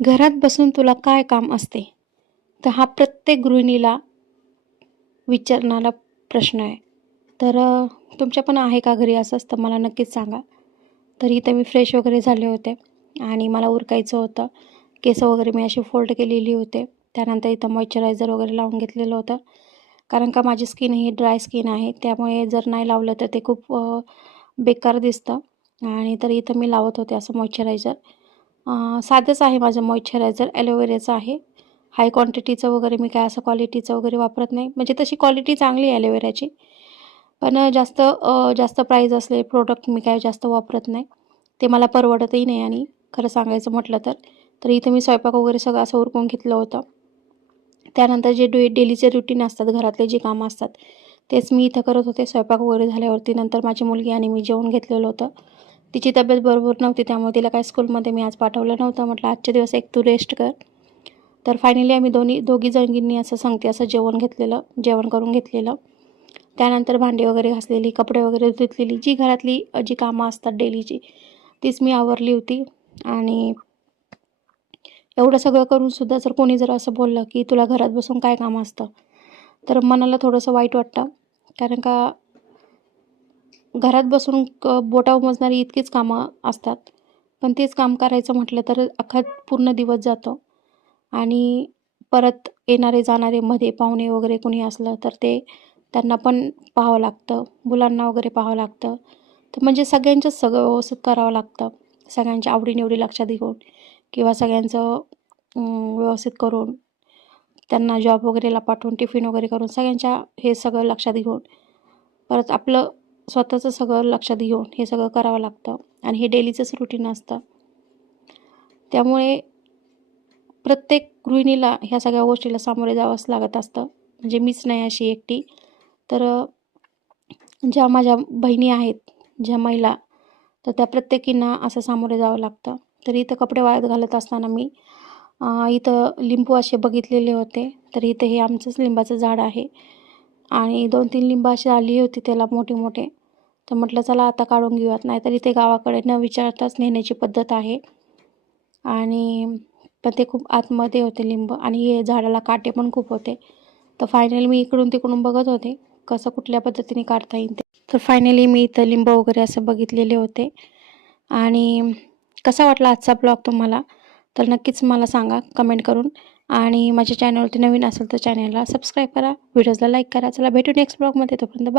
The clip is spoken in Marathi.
घरात बसून तुला काय काम असते? तर हा प्रत्येक गृहिणीला विचारणारा प्रश्न आहे. तर तुमच्या पण आहे का घरी असंच? तर मला नक्कीच सांगा. तर इथं मी फ्रेश वगैरे झाले होते आणि मला उरकायचं होतं. केस वगैरे मी अशी फोल्ड केलेली होते. त्यानंतर इथं मॉइश्चरायझर वगैरे लावून घेतलेलं होतं. कारण का माझी स्किन ही ड्राय स्किन आहे. त्यामुळे जर नाही लावलं तर ते खूप बेकार दिसतं आणि तर इथं मी लावत होते असं मॉइश्चरायझर. साधंच आहे माझं मॉइश्चरायझर, ॲलोवेराचं आहे. हाय क्वांटिटीचं वगैरे मी काय असं क्वालिटीचं वगैरे वापरत नाही. म्हणजे तशी क्वालिटी चांगली आहे ॲलोवेराची. पण जास्त प्राईज असलेले प्रोडक्ट मी काय जास्त वापरत नाही. ते मला परवडतही नाही आणि खरं सांगायचं म्हटलं तर. तर इथं मी स्वयंपाक वगैरे सगळं असं उरकून घेतलं होतं. त्यानंतर जे डेलीचे रुटीन असतात, घरातले जे कामं असतात, तेच मी इथं करत होते. स्वयंपाक वगैरे झाल्यावरती नंतर माझी मुलगी आणि मी जेवून घेतलेलं होतं. तिची तब्येत बरोबर नव्हती, त्यामुळे तिला काही स्कूलमध्ये मी आज पाठवलं नव्हतं. म्हटलं आजचे दिवस एक तू रेस्ट कर. तर फायनली आम्ही दोघी जणींनी असं सांगते असं जेवण करून घेतलेलं. त्यानंतर भांडी वगैरे घासलेली, कपडे वगैरे धुतलेली, जी घरातली जी कामं असतात डेलीची, तीच मी आवरली होती. आणि एवढं सगळं करूनसुद्धा जर कोणी जर असं बोललं, की तुला घरात बसून काय काम असतं? तर मनाला थोडंसं वाईट वाटतं. कारण का घरात बसून बोटावर मोजणारी इतकीच कामं असतात. पण तेच काम करायचं म्हटलं तर अख्खा पूर्ण दिवस जातो आणि परत येणारे जाणारे मध्ये पाहुणे वगैरे कोणी असलं तर त्यांना पण पाहावं लागतं, मुलांना वगैरे पाहावं लागतं. तर म्हणजे सगळ्यांचंच सगळं व्यवस्थित करावं लागतं. सगळ्यांच्या आवडीनिवडी लक्षात घेऊन किंवा सगळ्यांचं व्यवस्थित करून, त्यांना जॉब वगैरेला पाठवून, टिफिन वगैरे करून सगळ्यांच्या हे सगळं लक्षात घेऊन, परत आपलं स्वतःचं सगळं लक्षात घेऊन हे सगळं करावं लागतं आणि हे डेलीचंच रुटीन असतं. त्यामुळे प्रत्येक गृहिणीला ह्या सगळ्या गोष्टीला सामोरे जावंच लागत असतं. म्हणजे मीच नाही अशी एकटी. तर ज्या माझ्या बहिणी आहेत, ज्या महिला, तर त्या प्रत्येकींना असं सामोरे जावं लागतं. तर इथं कपडे वाळत घालत असताना मी इथं लिंबू असे बघितलेले होते. तर इथं हे आमचंच लिंबाचं झाड आहे आणि 2-3 लिंबं अशी आली होती त्याला मोठे-मोठे. तर म्हटलं चला आता काढून घेऊयात, नाहीतर इथे गावाकडे न विचारताच नेण्याची पद्धत आहे. आणि पण ते खूप आतमध्ये होते लिंब आणि हे झाडाला काटे पण खूप होते. तर फायनली मी इकडून तिकडून बघत होते, कसं कुठल्या पद्धतीने काढता येईल ते. तर फायनली मी इथं लिंब वगैरे असं बघितलेले होते. आणि कसा वाटला आजचा ब्लॉग तुम्हाला? तर नक्कीच मला सांगा कमेंट करून. आणि माझ्या चॅनलवरती नवीन असेल तर चॅनलला सबस्क्राईब करा, व्हिडिओजला लाईक करा. चला भेटू नेक्स्ट ब्लॉगमध्ये. तोपर्यंत बाय.